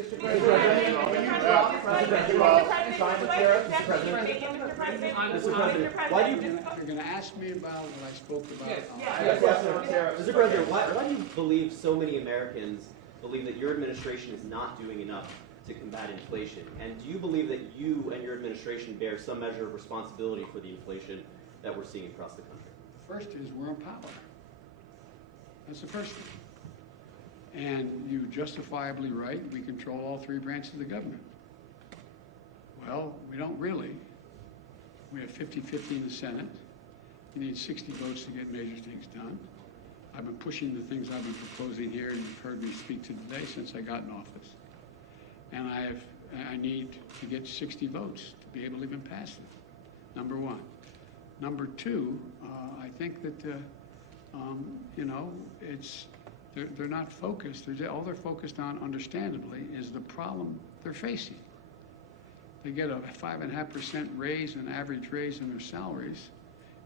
Mr. President, why do you... You're going to ask me about what I spoke about. Mr. President, why do you believe so many Americans believe that your administration is not doing enough to combat inflation? And do you believe that you and your administration bear some measure of responsibility for the inflation that we're seeing across the country? First is we're in power. That's the first thing. And you're justifiably right, we control all three branches of the government. Well, we don't really. We have 50-50 in the Senate. You need 60 votes to get major things done. I've been pushing the things I've been proposing here, and you've heard me speak to today since I got in office. And I need to get 60 votes to be able to even pass it, number one. Number two, I think that, you know, they're not focused. All they're focused on, understandably, is the problem they're facing. They get a 5.5% raise, an average raise in their salaries,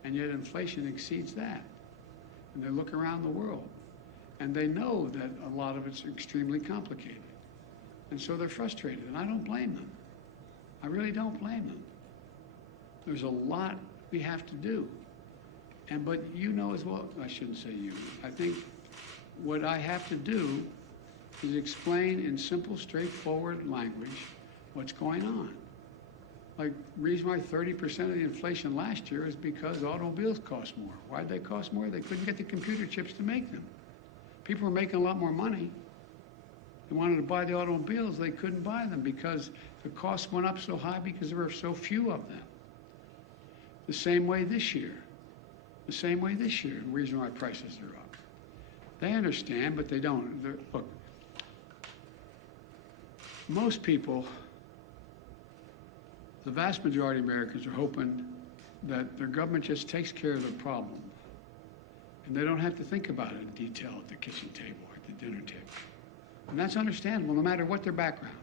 and yet inflation exceeds that. And they look around the world, and they know that a lot of it's extremely complicated. And so they're frustrated, and I don't blame them. I really don't blame them. There's a lot we have to do. But you know as well, I shouldn't say you, I think what I have to do is explain in simple, straightforward language what's going on. Like, the reason why 30% of the inflation last year is because automobiles cost more. Why'd they cost more? They couldn't get the computer chips to make them. People were making a lot more money. They wanted to buy the automobiles, they couldn't buy them because the costs went up so high because there were so few of them. The same way this year. The same way this year, the reason why prices are up. They understand, but they don't. Look, most people, the vast majority of Americans are hoping that their government just takes care of the problem and they don't have to think about it in detail at the kitchen table or at the dinner table. And that's understandable no matter what their background.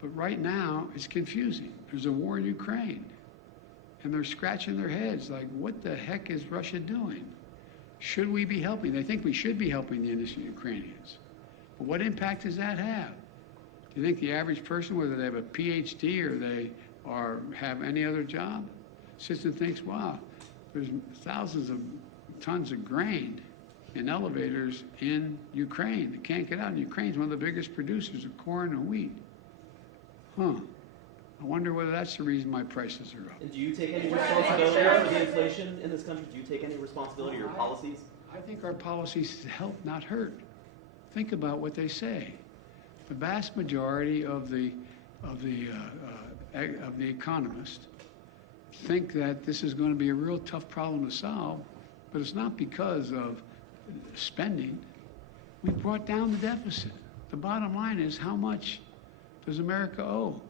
But right now, it's confusing. There's a war in Ukraine and they're scratching their heads like, what the heck is Russia doing? Should we be helping? They think we should be helping the innocent Ukrainians. But what impact does that have? Do you think the average person, whether they have a PhD or they have any other job, sits and thinks, wow, there's thousands of tons of grain in elevators in Ukraine that can't get out. And Ukraine's one of the biggest producers of corn and wheat. I wonder whether that's the reason my prices are up. And do you take any responsibility for the inflation in this country? Do you take any responsibility for your policies? I think our policies help, not hurt. Think about what they say. The vast majority of the economists think that this is going to be a real tough problem to solve, but it's not because of spending. We brought down the deficit. The bottom line is, how much does America owe?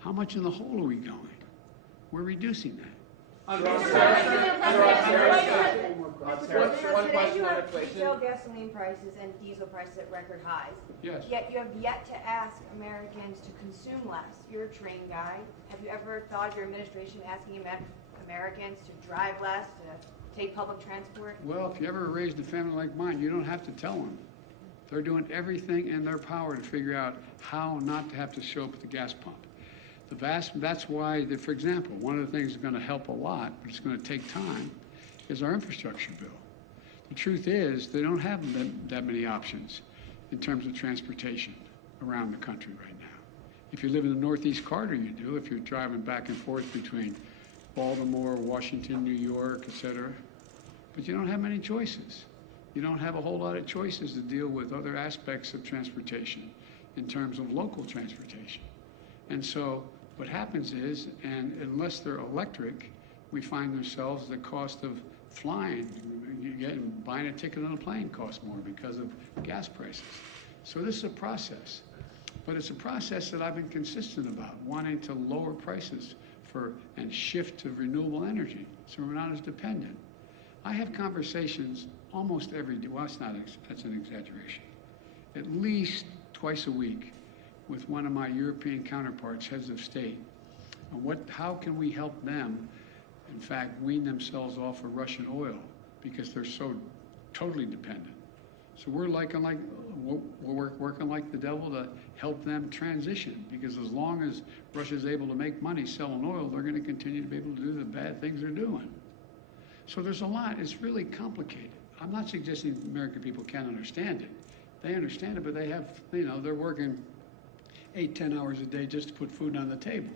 How much in the hole are we going? We're reducing that. Today you have retail gasoline prices and diesel prices at record highs. Yes. Yet you have yet to ask Americans to consume less. You're a train guy. Have you ever thought of your administration asking Americans to drive less, to take public transport? Well, if you ever raised a family like mine, you don't have to tell them. They're doing everything in their power to figure out how not to have to show up at the gas pump. That's why, for example, one of the things that's going to help a lot, but it's going to take time, is our infrastructure bill. The truth is, they don't have that many options in terms of transportation around the country right now. If you live in the Northeast Corridor, you do. If you're driving back and forth between Baltimore, Washington, New York, et cetera. But you don't have many choices. You don't have a whole lot of choices to deal with other aspects of transportation in terms of local transportation. And so what happens is, and unless they're electric, we find ourselves the cost of flying, buying a ticket on a plane costs more because of gas prices. So this is a process, but it's a process that I've been consistent about, wanting to lower prices and shift to renewable energy so we're not as dependent. I have conversations almost every day, well, that's an exaggeration, at least twice a week with one of my European counterparts, heads of state, on how can we help them, in fact, wean themselves off of Russian oil because they're so totally dependent. So we're working like the devil to help them transition, because as long as Russia's able to make money selling oil, they're going to continue to be able to do the bad things they're doing. So there's a lot. It's really complicated. I'm not suggesting American people can't understand it. They understand it, but they have, they're working 8-10 hours a day just to put food on the table.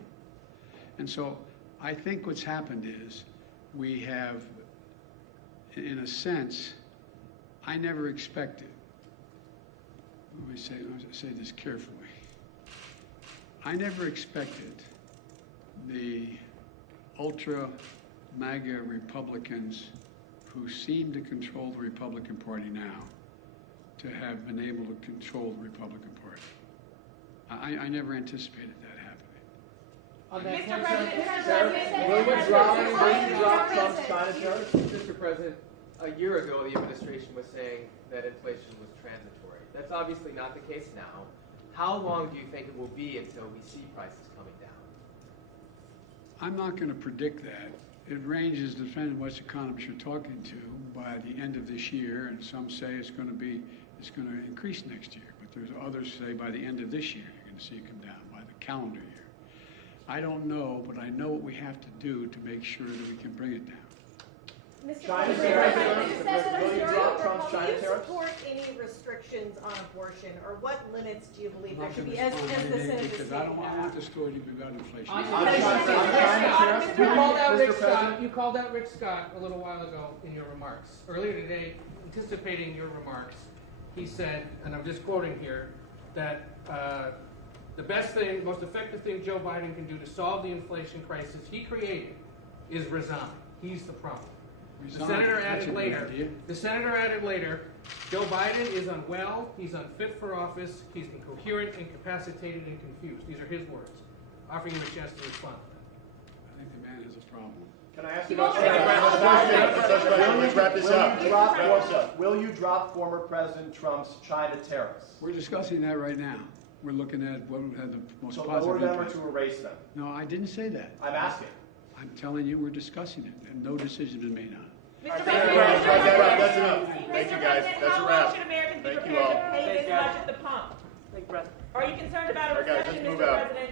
And so I think what's happened is we have, in a sense, I never expected, let me say this carefully. I never expected the ultra MAGA Republicans who seem to control the Republican Party now to have been able to control the Republican Party. I never anticipated that happening. On that Mr. point, President, will you drop Mr. Trump's President. China tariffs? Mr. President, a year ago, the administration was saying that inflation was transitory. That's obviously not the case now. How long do you think it will be until we see prices coming down? I'm not going to predict that. It ranges depending on which economists you're talking to by the end of this year, and some say it's going to increase next year. But there's others say by the end of this year you're going to see it come down, by the calendar year. I don't know, but I know what we have to do to make sure that we can bring it down. Mr. China President, tariffs, will you drop Trump's China do you tariffs? support any restrictions on abortion, or what limits do you believe I'm there not should going be, to as respond the to anything Senate is because I stating want now? the story to be about inflation. On Mr. China tariffs, You called out Mr. Rick Scott. President. You called out Rick Scott a little while ago in your remarks. Earlier today, anticipating your remarks, he said, and I'm just quoting here, that the best thing, most effective thing Joe Biden can do to solve the inflation crisis he created is resign. He's the problem. The senator added later, Joe Biden is unwell, he's unfit for office, he's incoherent, incapacitated, and confused. These are his words. Offering you a chance to respond to that. I think the man has a problem. Can I ask you Let's wrap this up. Will you drop former President Trump's China tariffs? We're discussing that right now. We're looking at what would have the most To positive lower them or impact. to erase them? No, I didn't say that. I'm asking. I'm telling you, we're discussing it, and no decision is made on it. Mr. Thank you, President, guys. That's enough. Thank you, Mr. guys. President, That's a how wrap. long should Americans be Thank you prepared all. to pay this much at the pump? Are you concerned about a All right, guys, recession, let's move Mr. out. President?